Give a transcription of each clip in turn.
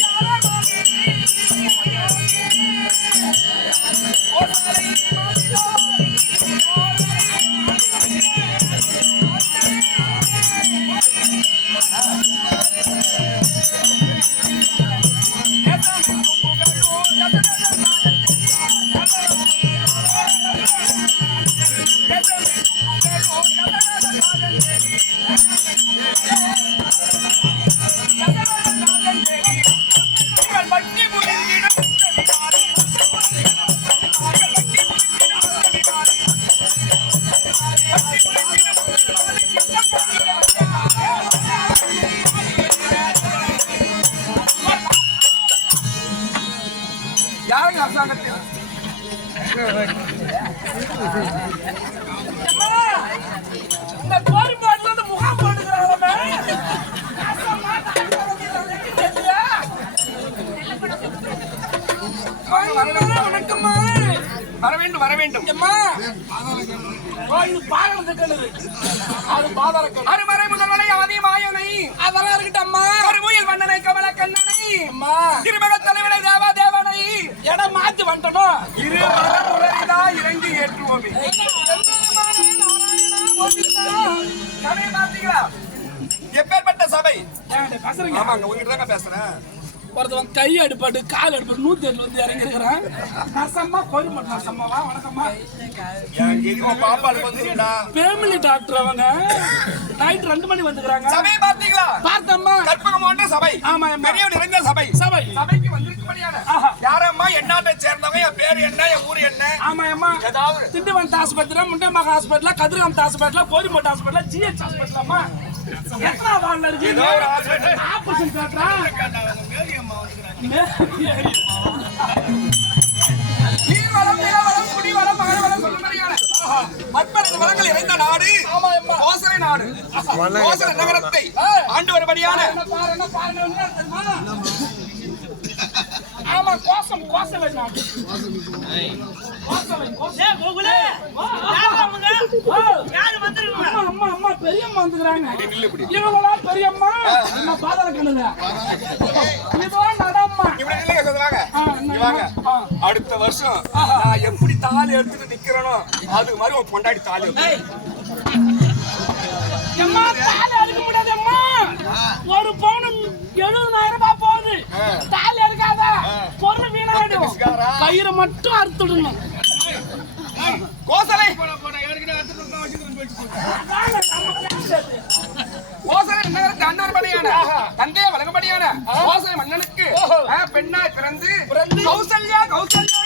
Bye. அரசாங்கத்தில் இந்த கோரிப்பாட்டுல இருந்து முகாம் போட்டுக்கிறாங்க வணக்கம்மா. வர வேண்டும் வர வேண்டும். பாலம் திட்டது அது பாதாள கண் அருமறை முதல்வனை ஆதி மாயனை. அதெல்லாம் இருக்கட்டும் அம்மா. கருமுயல் வண்ணனை கமல கண்ணனை அம்மா. தேவனை இடம் மாத்தி வந்துட்டோம் இரு உலரிதா இறங்கி ஏற்றுவோமே. எப்பேற்பட்ட சபை? ஆமாங்க உங்ககிட்ட தாங்க பேசுறேன். ஒருத்தவன் கை அடிப்பாட்டு கால் அடிப்பாட்டு நூத்தி எட்டு வந்து இறங்கி இருக்கிறான் நர்சம்மா கோரிமட் நர்சம்மாவா வணக்கம்மா ஃபேமிலி டாக்டர் அவங்க. நைட் ரெண்டு மணி வந்துக்கிறாங்க. சபை பார்த்தீங்களா? பார்த்தம்மா. கற்பகம் போன்ற சபை. ஆமா. பெரிய நிறைந்த சபை. சபை. சபைக்கு வந்திருக்கும்படியான. யாரம்மா என்னாட்டை சேர்ந்தவங்க என் பேர் என்ன என் ஊர் என்ன? ஆமா அம்மா ஏதாவது திண்டிவன் ஆஸ்பத்திரி முண்டமாக hospital கதிரகாந்த் hospital Gorimedu hospital GH hospital எத்தனை வார்டில் இருக்கீங்க தேட்டரா வளங்கள் இறைந்த நாடு நாடு நகரத்தை ஆண்டு ஆமா கோசம் கோசலை நாடு கோசலை கோசலை பெரியம்மா வந்துக்கிறாங்க. இவங்களா பெரியம்மா. என்ன பாதாள கண்ணுல இதுவா நடம்மா. அடுத்த வருஷம் நான் எப்படி தாலி எடுத்துட்டு நிக்கிறேனோ அது மாதிரி உன் பொண்டாடி தாலி. அம்மா தாலி அறுக்க முடியாது அம்மா ஒரு பவுன் எழுபதாயிரம் ரூபாய் போகுது. தாலி அறுக்காத பொருள் வீணாயிடும்? கயிறை மட்டும் அறுத்துடணும். கோசலை. கோசலை நகரத்தை ஆண்டு வரும்படியான தந்தைய வழங்கும்படியான கோசலை மன்னனுக்கு பெண்ணாய் பிறந்து கௌசல்யா கௌசல்யா.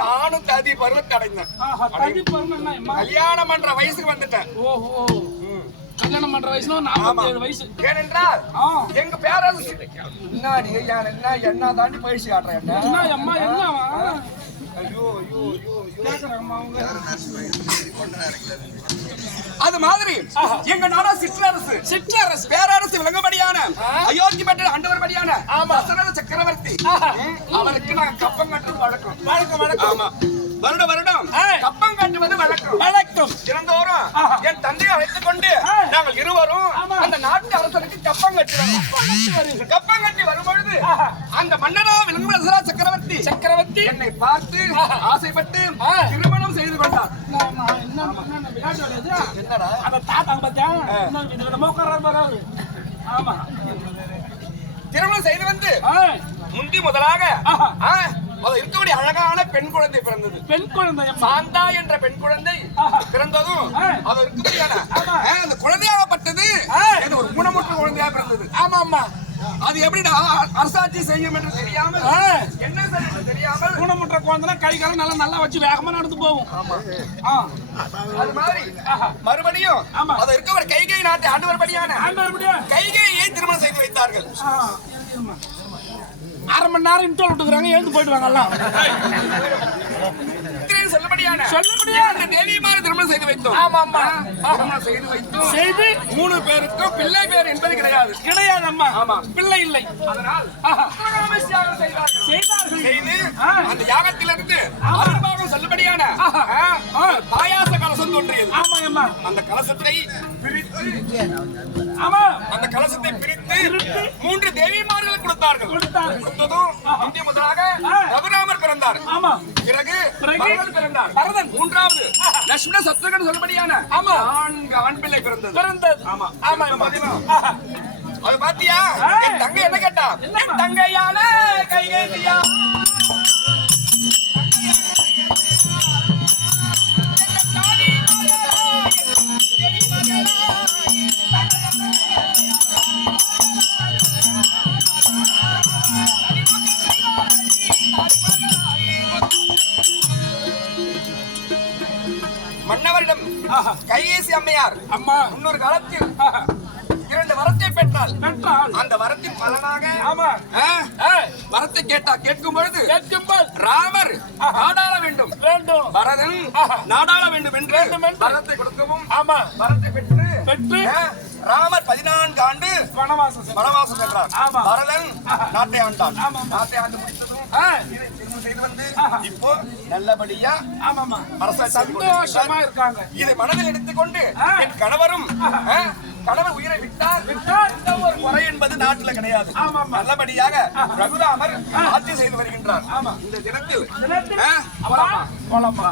நானும் ததி பருவத்தை அடைந்தேன். கல்யாணம் பண்ற வயசுக்கு வந்துட்டேன். ஓஹோ. கல்யாணம் பண்ற வயசுல நாற்பத்தி ஏழு வயசு. ஏனென்றால். எங்க பேரரசு என்ன நீ என்ன என்ன என்ன தாண்டி பயிற்சி காட்டுறேன் என்ன? என்ன அம்மா அவங்க அது மாதிரி எங்க நாடா சிற்றரசு சிற்றரசு. பேரரசு விளங்கும்படியான அயோத்தி பெற்ற ஆண்டவர்படியான தசரத சக்கரவர்த்தி. அவருக்கு நாங்க கப்பம் கட்டும் வழக்கம். வழக்கம் வழக்கம். ஆமா. வருடம் வருடம் கப்பம் கட்டுவது வழக்கம். வணக்கம் தினந்தோறும் ஆஹா. என் தந்தையை அழைத்துக் கொண்டு. நாங்கள் இருவரும். அந்த நாட்டு அரசனுக்கு கப்பம் கட்டுவோம் கப்பம் கட்டி வரும்பொழுது. அந்த மன்னரா விளங்குற தசரா சக்கரவர்த்தி சக்கரவர்த்தி என்னை பார்த்து ஆசைப்பட்டு. திருமணம் செய்து கொண்டார்? என்னடா அந்த தாத்தா அவரு. ஆமா திருமணம் செய்து வந்து முந்தி முதலாக இருக்கக்கூடிய அழகான பெண் குழந்தை பிறந்தது பெண் குழந்தை சாந்தா என்ற பெண் குழந்தை. பிறந்ததும் ஆ. அது இருக்கக்கூடியான ஆமா. ஆ, அந்த குழந்தையாகப்பட்டது ஆ. இது ஒரு குணமுற்ற பிறந்தது ஆமா ஆமா அது எப்படி அரசாட்சி செய்யும் என்று தெரியாமல் ஆ. என்ன தெரியாமல் ஊனமுற்ற குழந்தைனா கை காலம் நல்லா நல்லா வச்சு வேகமா நடந்து போகும். ஆ. அது மாதிரி. மறுபடியும் ஆமா. அது இருக்க ஒரு கைகை நாட்டு ஆண்டவர்படியான ஆண்டவர் முடியா கைகையை திருமணம் செய்து வைத்தார்கள். அரை மணி நேரம் இன்டர்வல் விட்டுக்கிறாங்க எழுந்து போயிட்டு வாங்க எல்லாம். திருமணம் செய்து வைத்தோம்? ஆமா ஆமா திருமணம் செய்து வைத்தோம். செய்து? மூணு பேருக்கும் பிள்ளை பேர் என்பது கிடையாது. கிடையாது அம்மா ஆமா. பிள்ளை இல்லை. அதனால் ஆஹா. புத்திரகாம யாகம் செய்தார்கள். செய்தார்கள். செய்து ஆ. அந்த யாகத்திலிருந்து ஆவிர்வாகம் செல்லுபடியான ஆஹா. ஆ, ஆ, பாயாச கலசம் தோன்றியது. ஆமா அம்மா அந்த கலசத்தை பிரித்து ஆமா. அந்த கலசத்தை பிரித்து மூன்று தேவிமார்கள் கொடுத்தார்கள். கொடுத்தார்கள். கொடுத்ததும் இந்திய முதலாக. பிறந்தார். ஆமா. பிறகு? பரதன் பிறந்தார். பரதன் மூன்றாவது லட்சுமண சத்ருகன் சொல்லபடியான ஆமா. நான்கு ஆண் பிள்ளை பிறந்தது. பிறந்தது. ஆமா. ஆமா. அது பாத்தியா? தங்கை என்ன கேட்டா? என் தங்கையால கைகேந்தியா மன்னவரிடம் ஆஹா. கையேசி அம்மையார் அம்மா. முன்னொரு காலத்தில். இரண்டு வரத்தை பெற்று பெற்றால் பெற்றால். அந்த வரத்தின் பலனாக ஆமா. வரத்தை கேட்டா கேட்கும் பொழுது கேட்கும்போது ராமர் நாடாள வேண்டும். வேண்டும். பரதன் நாடாள வேண்டும் என்று. வரத்தை கொடுக்கவும் ஆமா. வரத்தை பெற்று பெற்று. ராமர் பதினான்கு ஆண்டு வனவாசம். வனவாசம் ஆமா. பரதன் நாட்டை ஆண்டான். ஆமா. நாட்டை ஆண்டு திரும்ப செய்து வந்து இப்போ நல்லபடியா ஆமாமா சந்தோஷமா இருக்காங்க. இதை மனதில் எடுத்துக்கொண்டு என் கணவரும் கணவர் உயிரை விட்டால் விட்டால் இந்த ஒரு முறை என்பது நாட்டுல கிடையாது. நல்லபடியாக ரகுராமர் ஆட்சி செய்து வருகின்றார். ஆமா. இந்த தினத்தில் போலாமா?